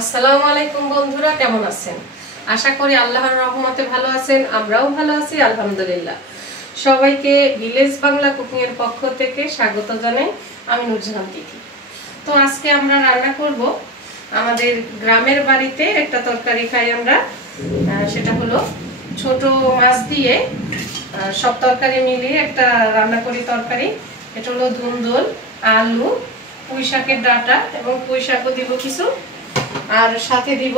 আসসালামু আলাইকুম বন্ধুরা, কেমন আছেন? আশা করি আল্লাহর রহমতে ভালো আছেন। আমরাও ভালো আছি আলহামদুলিল্লাহ। সবাইকে ভিলেজ বাংলা কুকিং এর পক্ষ থেকে স্বাগত জানাই। আমি নুরজাহান তিথি। তো আজকে আমরা রান্না করব আমাদের গ্রামের বাড়িতে একটা তরকারি খাই আমরা, সেটা হলো ছোট মাছ দিয়ে সব তরকারি মিলিয়ে একটা রান্না করি তরকারি। এটা হলো ধুন্দল, আলু, পুঁই শাকের ডাঁটা এবং পুঁই শাকও দিব কিছু, আর সাথে দিব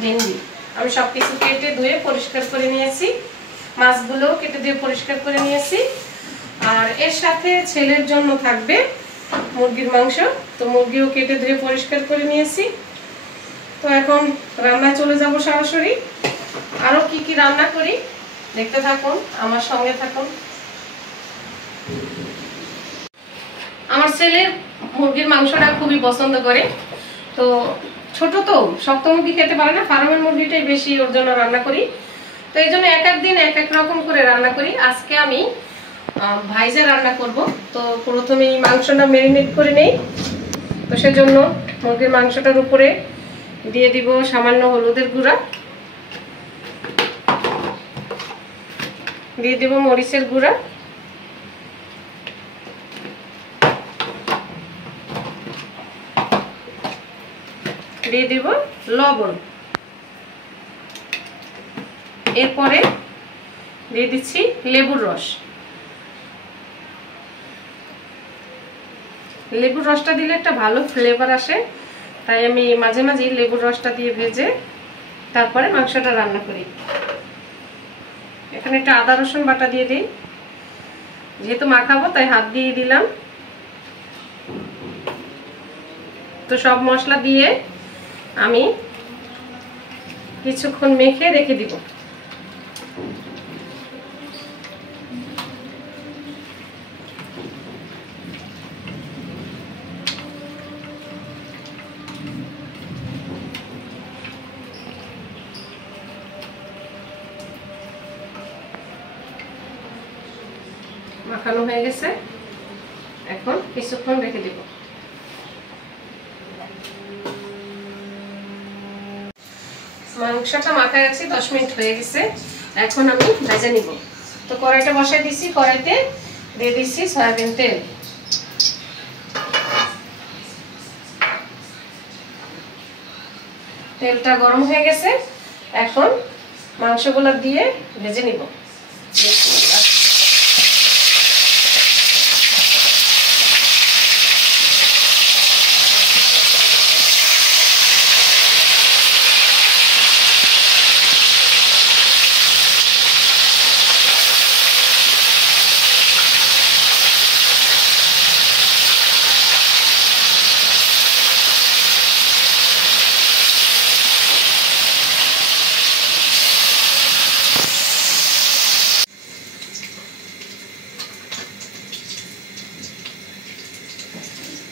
ভেন্ডি। আমি সবকিছু কেটে ধুয়ে পরিষ্কার করে নিয়েছি, মাছগুলোও কেটে ধুয়ে পরিষ্কার করে নিয়েছি। আর এর সাথে ছেলের জন্য থাকবে মুরগির মাংস, তো মুরগিও কেটে ধুয়ে পরিষ্কার করে নিয়েছি। তো এখন রান্নায় চলে যাব সরাসরি। আরো কি কি রান্না করি দেখতে থাকুন, আমার সঙ্গে থাকুন। আমার ছেলে মুরগির মাংসটা খুবই পছন্দ করে, তো ছোট তো শক্ত মুরগি খেতে পারে না, ফার্মের মুরগিটাই বেশি ওর জন্য রান্না করি। তো এই জন্য এক এক দিন এক এক রকম করে রান্না করি। আজকে আমি ভাইজা রান্না করব। তো প্রথমেই মাংসটা ম্যারিনেট করে নেই। তো সেজন্য মুরগির মাংসটার উপরে দিয়ে দিব সামান্য হলুদের গুঁড়া, দিয়ে দিব মরিচের গুঁড়া, দিয়ে দিব লবণ, এরপরে দিয়ে দিচ্ছি লেবুর রস। লেবুর রসটা দিলে একটা ভালো ফ্লেভার আসে, তাই আমি মাঝে মাঝে লেবুর রসটা দিয়ে ভেজে তারপরে মাংসটা রান্না করি। এখানে একটা আদা রসুন বাটা দিয়ে দিই, যেহেতু মাখাবো তাই হাত দিয়ে দিলাম। তো সব মশলা দিয়ে আমি কিছুক্ষণ মেখে রেখে দিব। মাখানো হয়ে গেছে, এখন কিছুক্ষণ রেখে দিব। মাংসটা মাখা গেছে, 10 মিনিট হয়ে গেছে। এখন আমি ভেজে নিব। তো কড়াইটা বসাই দিছি, কড়াইতে দিয়ে দিচ্ছি সয়াবিন তেল। তেলটা গরম হয়ে গেছে, এখন মাংসগুলো দিয়ে ভেজে নিব।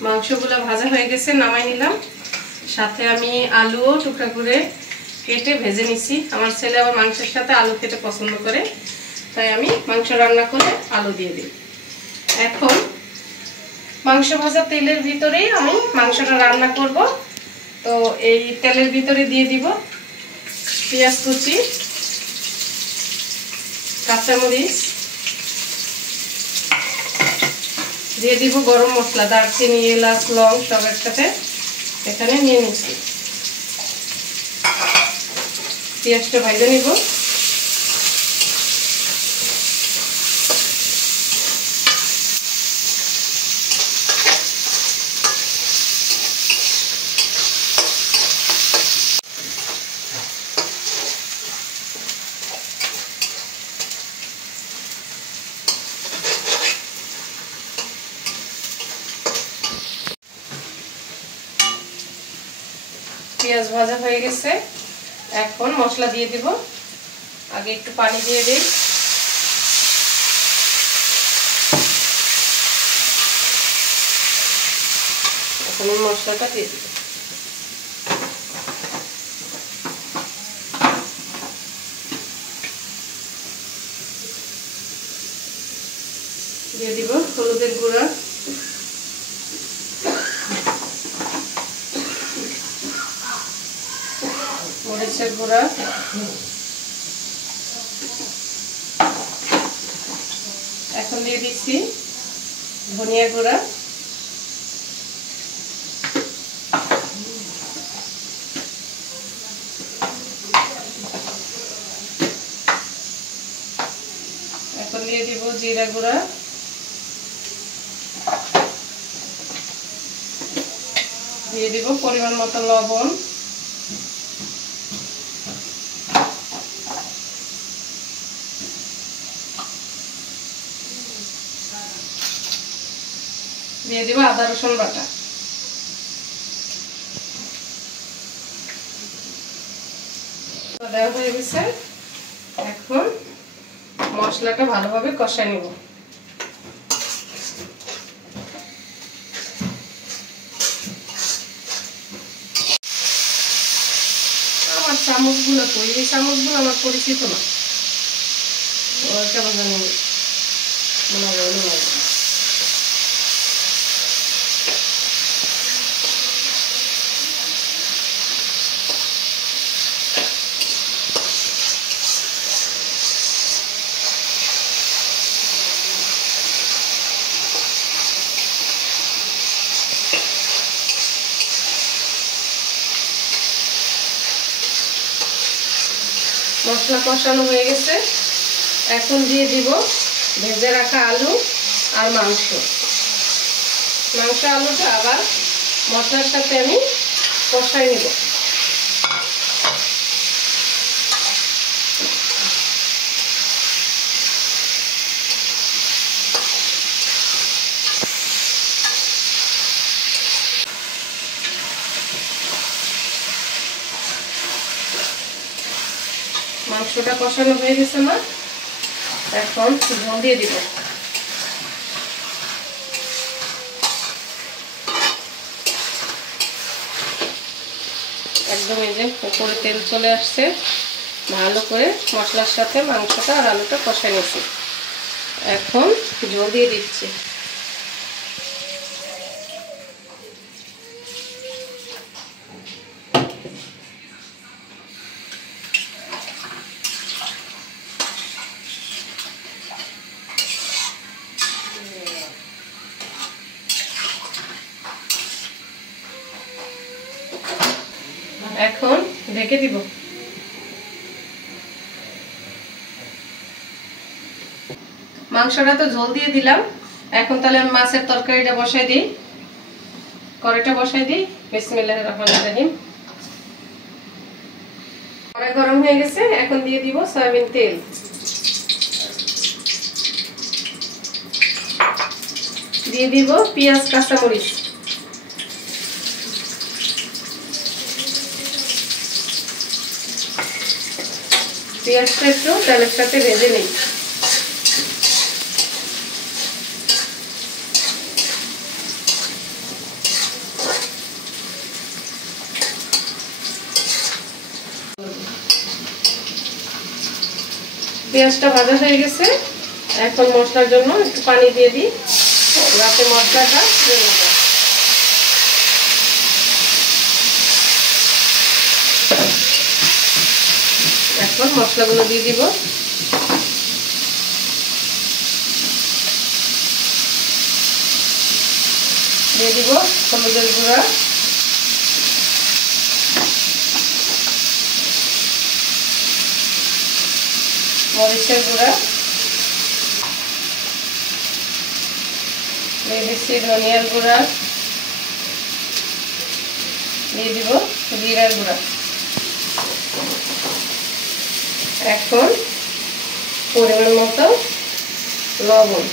মাংসগুলো ভাজা হয়ে গেছে, নামাই নিলাম। সাথে আমি আলুও টুকরা করে কেটে ভেজে নিছি। আমার ছেলে আবার মাংসের সাথে আলু খেতে পছন্দ করে, তাই আমি মাংস রান্না করে আলু দিয়ে দিই। এখন মাংস ভাজা তেলের ভিতরেই আমি মাংসটা রান্না করব। তো এই তেলের ভিতরে দিয়ে দিব পেঁয়াজ কুচি, কাঁচামরিচ, দিয়ে দিব গরম মশলা, দারচিনি, এলাচ, লং সব একসাথে এখানে নিয়ে নিচ্ছি। পেঁয়াজটা ভেজে নিব। পেঁয়াজ ভাজা হয়ে গেছে, এখন মশলা দিয়ে দিব। আগে একটু পানি দিয়ে দিই। এখন মশলাটা দিয়ে দিব। দিয়ে দিব হলুদের গুঁড়া, মরিচের গুঁড়া, এখন দিয়ে দিচ্ছি ধনিয়া গুঁড়া, এখন দিয়ে দিব জিরা গুঁড়া, দিয়ে দিব পরিমাণ মতো লবণ, দিয়ে দিব আদা রসুন বাটা। দেওয়া হয়ে গেছে, এখন মশলাটা ভালোভাবে কষায় নিব। আমার চামচগুলো কই, এই চামচগুলো আমার পরিচিত না, কেমন জানি মনে হয়। মশলা কষানো হয়ে গেছে, এখন দিয়ে দিব ভেজে রাখা আলু আর মাংস। আলুটা আবার মশলার সাথে আমি কষাই নিব। মাংসটা কষানো হয়ে গেছে না, এখন ঝোল দিয়ে দিব। একদম এই যে উপরে তেল চলে আসছে, ভালো করে মশলার সাথে মাংসটা আর আলুটা কষাই নিচ্ছি। এখন ঝোল দিয়ে দিচ্ছি। এখন ঢেকে দিব। মাংসটা তো ঝোল দিয়ে দিলাম, এখন তাহলে আমি মাছের তরকারিটা বসাই দিই। কড়াইটা বসাই দিই। বিসমিল্লাহির রহমানির রহিম। কড়াই গরম হয়ে গেছে, এখন দিয়ে দিব সয়াবিন তেল। দিয়ে দিব পেঁয়াজ কাঁচামরিচ, পেঁয়াজটা একটু তেলের সাথে ভেজে নিই। পেঁয়াজটা ভাজা হয়ে গেছে, এখন মশলার জন্য একটু পানি দিয়ে দিই, যাতে মশলাটা জমে যায়। এখন মশলাগুলো দিয়ে দিব। দিয়ে দিব হলুদের গুঁড়া, মরিচের গুঁড়া, দিয়ে দিচ্ছি ধনিয়ার গুঁড়া, দিয়ে দিব জিরার গুঁড়া। এখন পরিমাণ মতো লবণ,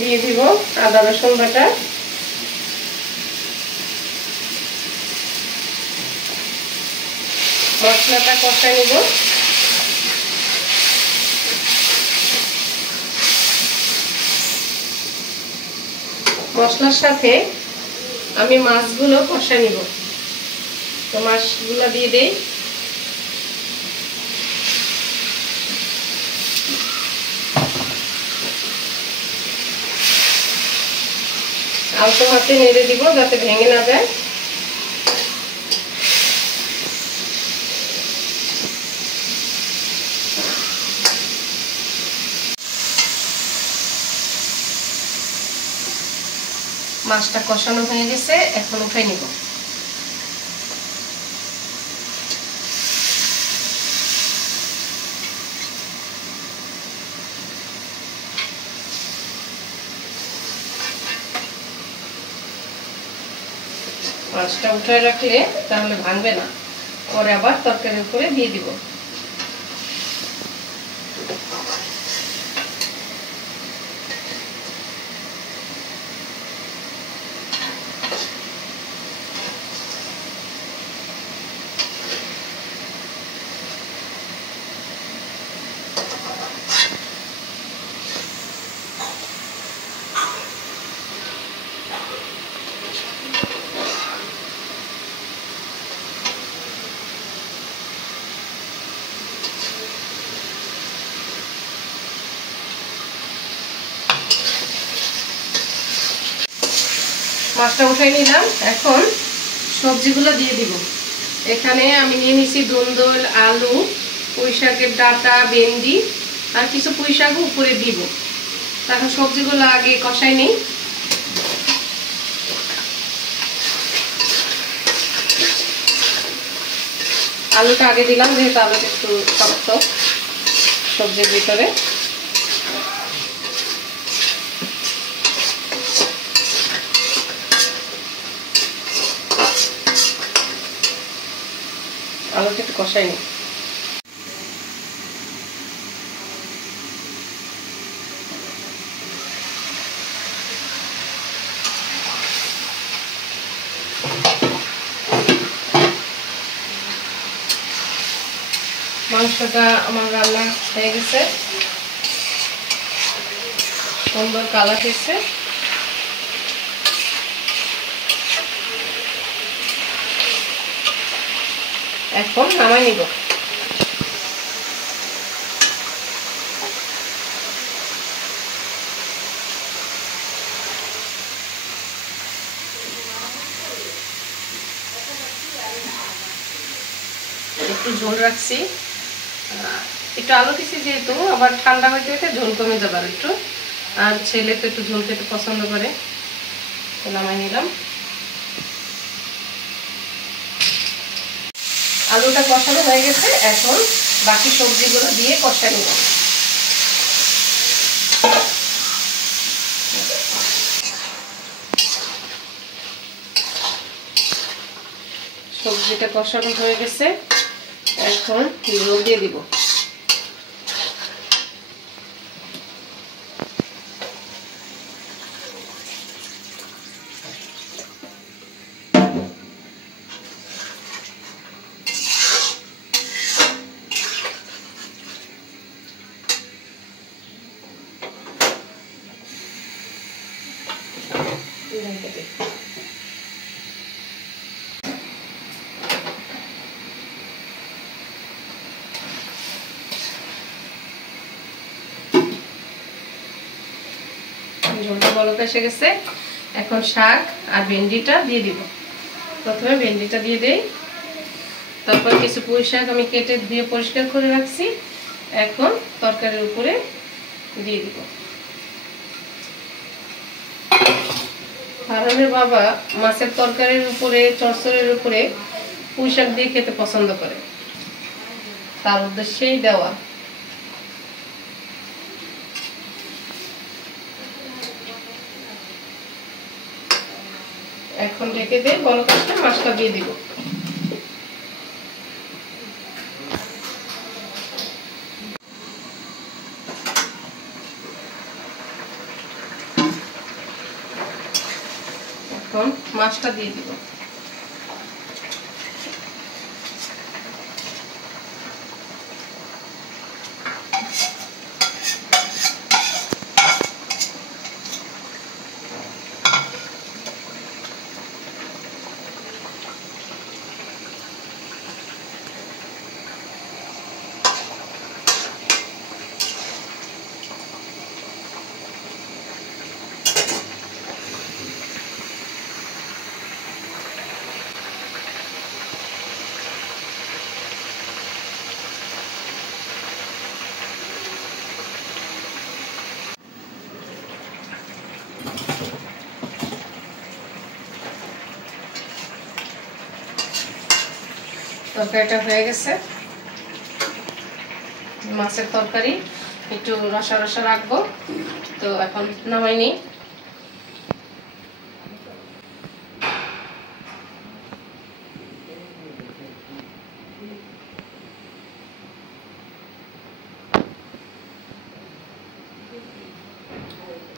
দিয়ে দিব আদা রসুন বাটা, মশলাটা কষাই নিব। মশলার সাথে আমি মাছগুলো কষাই নিব। তো মাছগুলো দিয়ে দেই। আলতো হাতে নেড়ে দিব যাতে ভেঙে না যায়। মাছটা কষানো হয়ে গেছে, এখন উঠাই নিব। মাছটা উঠায় রাখলে তাহলে ভাঙবে না, পরে আবার তরকারির উপরে দিয়ে দিব। মাছটা উঠাই নিলাম, এখন সবজিগুলো দিয়ে দিব। এখানে আমি নিয়ে নিছি ধুন্দুল, আলু, পুঁই শাকের ডাঁটা, ভেন্ডি আর কিছু পুঁই শাকও উপরে দিব। তারপর সবজিগুলো আগে কষাই নিই। আলুটা আগে দিলাম যেহেতু আলুটা একটু শক্ত সবজির ভিতরে। আলুটা একটু কষাই নিই। মাংসটা আমার রান্না হয়ে গেছে, সুন্দর কালার হয়েছে। এখন নামাই নিব। একটু ঝোল রাখছি, একটু আলু দিছি যেহেতু, আবার ঠান্ডা হইতে হইতে ঝোল কমে যাবে আর একটু। আর ছেলে তো একটু ঝোল খেতে পছন্দ করে, নামাই নিলাম। আলুটা কষানো হয়ে গেছে, এখন বাকি সবজিগুলো দিয়ে কষা নিব। সবজিটা কষানো হয়ে গেছে, এখন ঝোল দিয়ে দিব। ঝোলটা বলক এসে গেছে, এখন শাক আর ভেন্ডিটা দিয়ে দিব। প্রথমে ভেন্ডিটা দিয়ে দেই, তারপর কিছু পুঁই শাক আমি কেটে ধুয়ে পরিষ্কার করে রাখছি, এখন তরকারির উপরে দিয়ে দিব। হারানের বাবা মাছের তরকারির উপরে, চচ্চড়ির উপরে পুঁই শাক দিয়ে খেতে পছন্দ করে, তার উদ্দেশ্যেই দেওয়া। এখন ঢেকে দিয়ে বলক আসলে মাছটা দিয়ে দিব। এখন মাছটা দিয়ে দিব। তরকারিটা হয়ে গেছে। মাছের তরকারি একটু রসা রসা রাখবো, তো এখন নামাই নিই।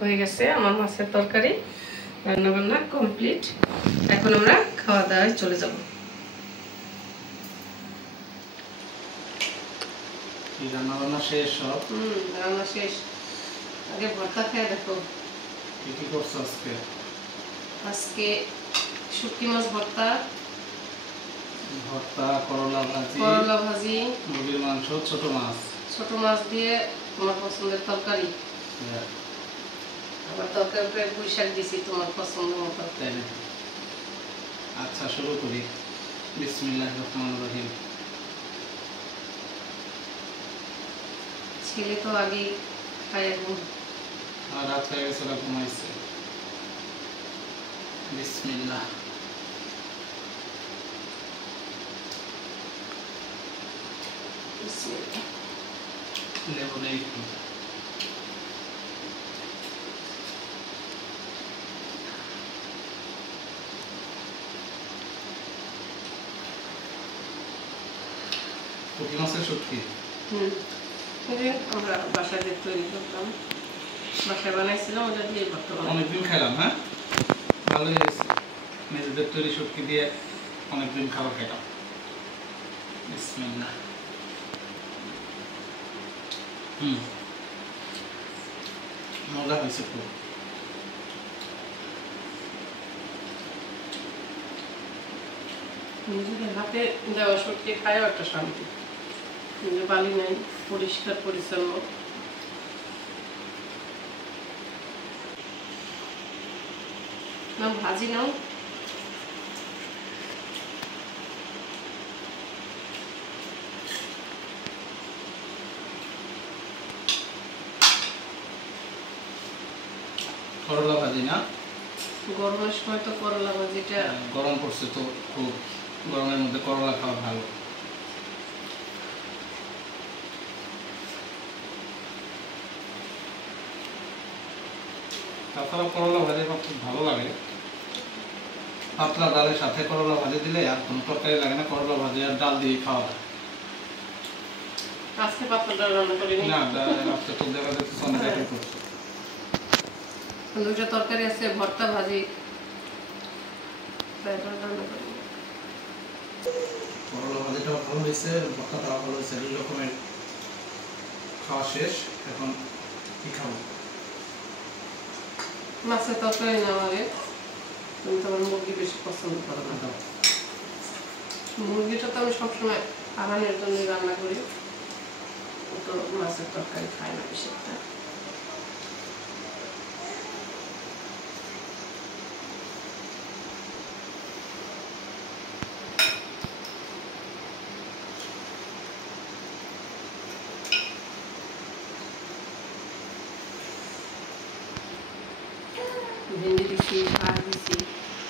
হয়ে গেছে আমার মাছের তরকারি, রান্না বান্না কমপ্লিট। এখন আমরা খাওয়া দাওয়ায় চলে যাব। রান্না বান্না শেষ সব? রান্না শেষ। আগে ভর্তা খেয়ে দেখো কি কি করছো আজকে? আজকে শুটকি মাছ ভর্তা, করলা ভাজি, মুরগির মাংস, ছোট মাছ দিয়ে তোমার পছন্দের তরকারি। আবার তরকারি করে পুঁই শাক দিছি তোমার পছন্দ মতো। আচ্ছা, শুরু করি। বিসমিল্লাহির রহমানির রহিম। ছেলে তো আগেই খায়, এখন রাত হয়ে গেছে, ঘুমাইছে। বিসমিল্লাহ। লেবু নেই একটু। পুঁটি মাছের শুটকি আমরা বাসায় তৈরি করতাম, বাসায় বানাইছিলাম, ওটা দিয়ে ভর্তা অনেকদিন খেলাম। হ্যাঁ, ভালোই হয়েছে। নিজেদের তৈরি শুটকি দিয়ে অনেকদিন খাবার খেলাম। বিসমিল্লাহ। মজা হয়েছে খুব। নিজেদের হাতে দেওয়া শুটকি খায়ও একটা শান্তি। বালি নাই, পরিষ্কার পরিচ্ছন্ন। না ভাজি নাও, করলা ভাজি না? গরমের সময় তো করলা ভাজিটা, গরম পড়ছে তো খুব, গরমের মধ্যে করলা খাওয়া ভালো। তাছাড়া করলা ভাজি আমার খুব ভালো লাগে। পাতলা ডালের সাথে করলা ভাজি দিলে আর কোনো তরকারি লাগে না, করলা ভাজি আর ডাল দিয়ে খাওয়া যায়। আজকে পাতলা ডাল রান্না করিনি না, আজকে তো দেখা যাচ্ছে অনেক আইটেম করছে। দুইটা তরকারি আছে, ভর্তা ভাজি, রান্না করিনি। করলা ভাজিটাও ভালো হয়েছে, ভর্তাটাও ভালো হয়েছে। দুই রকমের খাওয়া শেষ। এখন কি খাবো? মাছের তরকারি নেওয়া আগে। তুমি তোমার মুরগি বেশি পছন্দ করো না। মুরগিটা তো আমি সবসময় আহানের জন্য রান্না করি, তো মাছের তরকারি খাই না বেশি একটা। ভেন্ডি দিছি, শাক দিছি,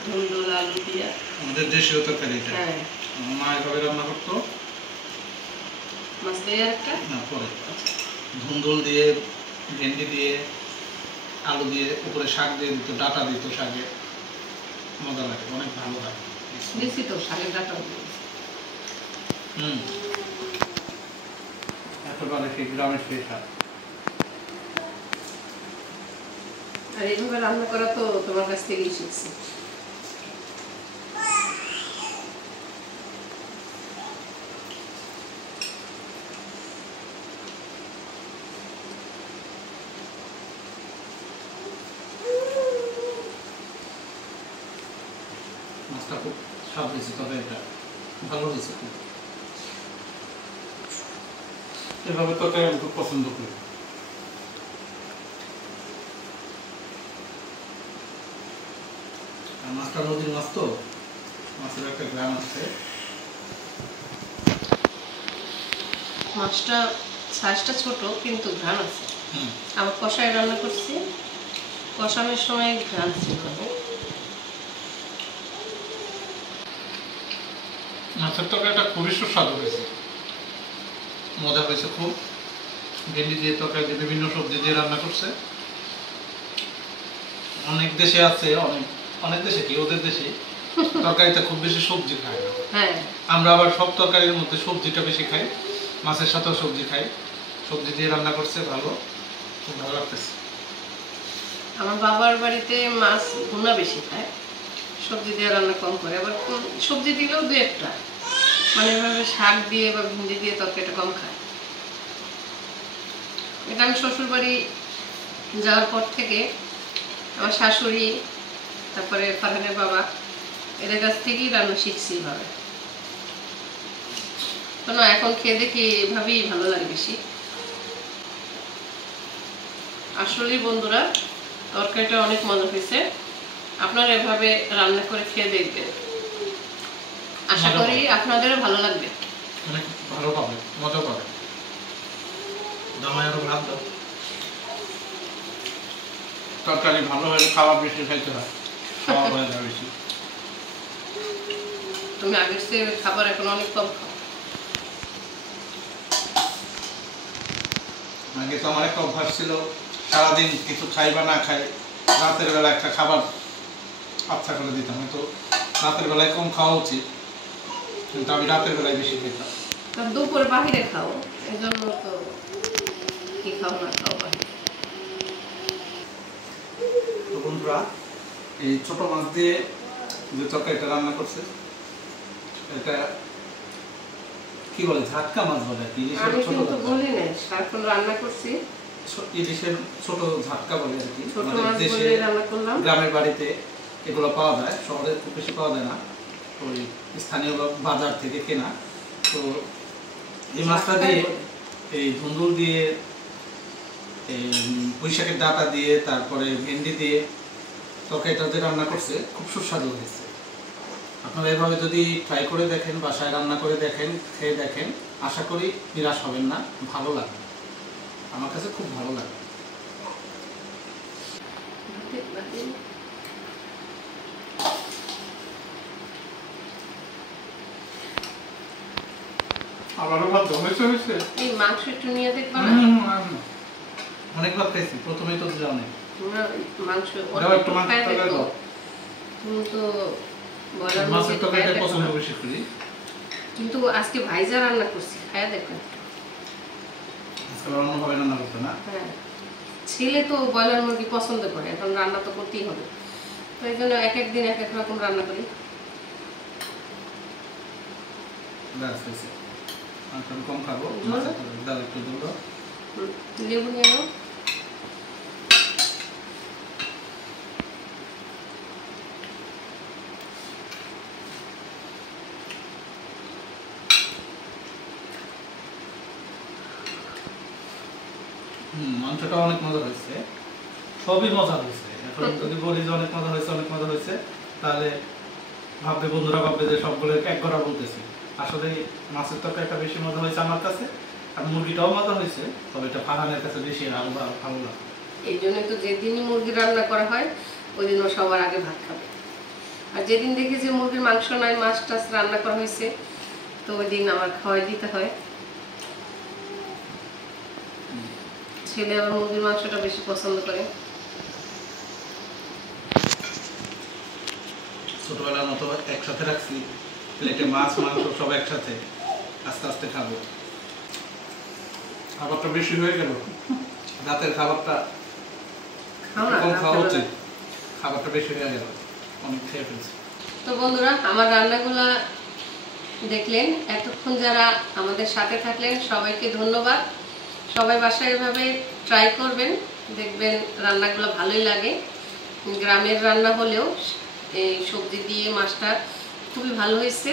ধুন্দুল, আলু দিয়া। আমাদের দেশীয় তরকারিটা মা এভাবে রান্না করতো। মাছ দিয়ে একটা না, পরে ধুন্দুল দিয়ে, ভেন্ডি দিয়ে, আলু দিয়ে, উপরে শাক দিয়ে দিত, ডাটা দিত শাকে। মজা লাগে, অনেক ভালো লাগে। দিছি তো শাকের ডাটা। একেবারে সেই গ্রামের সেই শাক। আর এইভাবে রান্না করা তো তোমার কাছ থেকেই শিখছি। মাছটা খুব স্বাদ হয়েছে, তবে এটা ভালো হয়েছে খুব। এভাবে তরকারি আমি খুব পছন্দ করি। আর মাছটা নদীর মাছ তো, মাছের একটা গ্রাম আছে। মাছটা সাইজটা ছোট কিন্তু ঘ্রাণ আছে। আবার কষায় রান্না করছি, কষানোর সময় ঘ্রাণ ছিল। মাছের তরকারিটা খুবই সুস্বাদু হয়েছে, মজা হয়েছে খুব। ভেন্ডি দিয়ে তরকারি দিয়ে বিভিন্ন সবজি দিয়ে রান্না করছে। অনেক দেশে আছে, অনেক দেশে কি ওদের দেশে তরকারিতে খুব বেশি সবজি খায় না। হ্যাঁ, আমরা আবার সব তরকারির মধ্যে সবজিটা বেশি খাই, মাছের সাথেও সবজি খাই। সবজি দিয়ে রান্না করছে, ভালো, খুব ভালো লাগতেছে। আমার বাবার বাড়িতে মাছ ভুনা বেশি খায়, সবজি দিয়ে রান্না কম করে। আবার সবজি দিলেও দু একটা, মানে এভাবে শাক দিয়ে বা ভিন্ডি দিয়ে তরকারিটা কম খায়। এটা আমি শ্বশুর বাড়ি যাওয়ার পর থেকে আমার শাশুড়ি, তারপরে ফারহানের বাবা, এদের কাছ থেকেই রান্না শিখছি ভাবে। না, এখন খেয়ে দেখি এভাবেই ভালো লাগে বেশি। আসলেই বন্ধুরা, তরকারিটা অনেক মজা হয়েছে। আপনারা এভাবে রান্না করে খেয়ে দেখবেন, আশা করি আপনাদেরও ভালো লাগবে। অনেক ভালো পাবে, মজা পাবে। জামাই আরো ভাত দাও। তরকারি ভালো হলে খাওয়া বেশি খাইতে হয়, খাওয়া হয়ে যায় বেশি। তুমি আগের চেয়ে খাবার এখন অনেক কম খাও। আগে তো আমার একটা অভ্যাস ছিল, সারাদিন কিছু খাই বা না খাই, রাতের বেলা একটা খাবার আচ্ছা করে দিতাম। হয়তো রাতের বেলায় কম খাওয়া উচিত, কিন্তু আমি রাতের বেলায় বেশি খেতাম। কারণ দুপুরে বাহিরে খাও, এই জন্য তো কি খাও না খাও বাহিরে। তো বন্ধুরা, এই ছোট মাছ দিয়ে যে তরকারিটা রান্না করছে, এটা কি বলে, ঝাটকা মাছ বলে আর কি। আমি কিন্তু বলি নাই, সারাক্ষণ রান্না করছি, ইলিশের ছোট ঝাটকা বলে আর কি। ছোট আমাদের মাছ দেশে বলে রান্না করলাম। গ্রামের বাড়িতে এগুলো পাওয়া যায়, শহরে খুব বেশি পাওয়া যায় না, ওই স্থানীয় বাজার থেকে কেনা। তো এই মাছটা দিয়ে, এই ধুন্দুল দিয়ে, এই পুঁইশাকের ডাঁটা দিয়ে, তারপরে ভেন্ডি দিয়ে তরকারিটাতে রান্না করছে, খুব সুস্বাদু হয়েছে। আপনারা এভাবে যদি ট্রাই করে দেখেন, বাসায় রান্না করে দেখেন, খেয়ে দেখেন, আশা করি নিরাশ হবেন না, ভালো লাগবে। আমার কাছে খুব ভালো লাগে। আবারও ভাত জমেছে হয়েছে। এই মাংস একটু নিয়ে দেখবা না? অনেক ভাত খাইছি, প্রথমেই তো জানি মাংস একটু মাংস তরকারি দাও। তুমি তো বলার মাছের তরকারিটা পছন্দ বেশি করি, কিন্তু আজকে ভাইজা রান্না করছি, খায়া দেখবেন। আজকে অন্যভাবে রান্না করতে না। হ্যাঁ, ছেলে তো ব্রয়লার মুরগি পছন্দ করে, এখন রান্না তো করতেই হবে, তো এই জন্য এক এক দিন এক এক রকম রান্না করি। ব্যাস হয়েছে, আমি কম খাবো, দাও একটু দুটো লেবু নিয়ে নাও। মাংসটা অনেক মজা হয়েছে, সবই মজা হয়েছে। এখন যদি বলি যে অনেক মজা হয়েছে, অনেক মজা হয়েছে, তাহলে ভাববে, বন্ধুরা ভাববে যে সবগুলো এক গড়া বলতেছি। আসলে মাছের তরকারিটা বেশি মজা হয়েছে আমার কাছে, আর মুরগিটাও মজা হয়েছে, তবে এটা ফারহানের কাছে বেশি আরো ভালো লাগে। এই জন্য তো যেদিনই মুরগি রান্না করা হয় ওই দিন ও সবার আগে ভাত খাবে, আর যেদিন দেখি যে মুরগির মাংস নয়, মাছ টাছ রান্না করা হয়েছে, তো ওই দিন আমার খাওয়াই দিতে হয়। ছেলে আবার মুরগির মাংসটা বেশি পছন্দ করে। ছোটবেলার মতো একসাথে রাখছি প্লেটে, মাছ মাংস সব একসাথে, আস্তে আস্তে খাবো। খাবারটা বেশি হয়ে গেল, রাতের খাবারটা কম খাওয়া উচিত, খাবারটা বেশি হয়ে গেল, অনেক খেয়ে ফেলছি। তো বন্ধুরা, আমার রান্নাগুলা দেখলেন, এতক্ষণ যারা আমাদের সাথে থাকলেন সবাইকে ধন্যবাদ। সবাই বাসায় এভাবে ট্রাই করবেন, দেখবেন রান্নাগুলো ভালোই লাগে। গ্রামের রান্না হলেও এই সবজি দিয়ে মাছটা খুবই ভালো হয়েছে।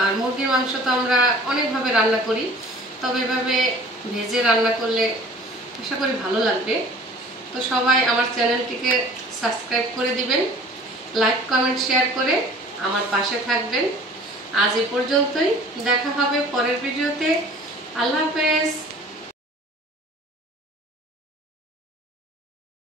আর মুরগির মাংস তো আমরা অনেকভাবে রান্না করি, তবে এভাবে ভেজে রান্না করলে আশা করি ভালো লাগবে। তো সবাই আমার চ্যানেলটিকে সাবস্ক্রাইব করে দিবেন, লাইক কমেন্ট শেয়ার করে আমার পাশে থাকবেন। আজ এ পর্যন্তই, দেখা হবে পরের ভিডিওতে। আল্লাহ হাফেজ।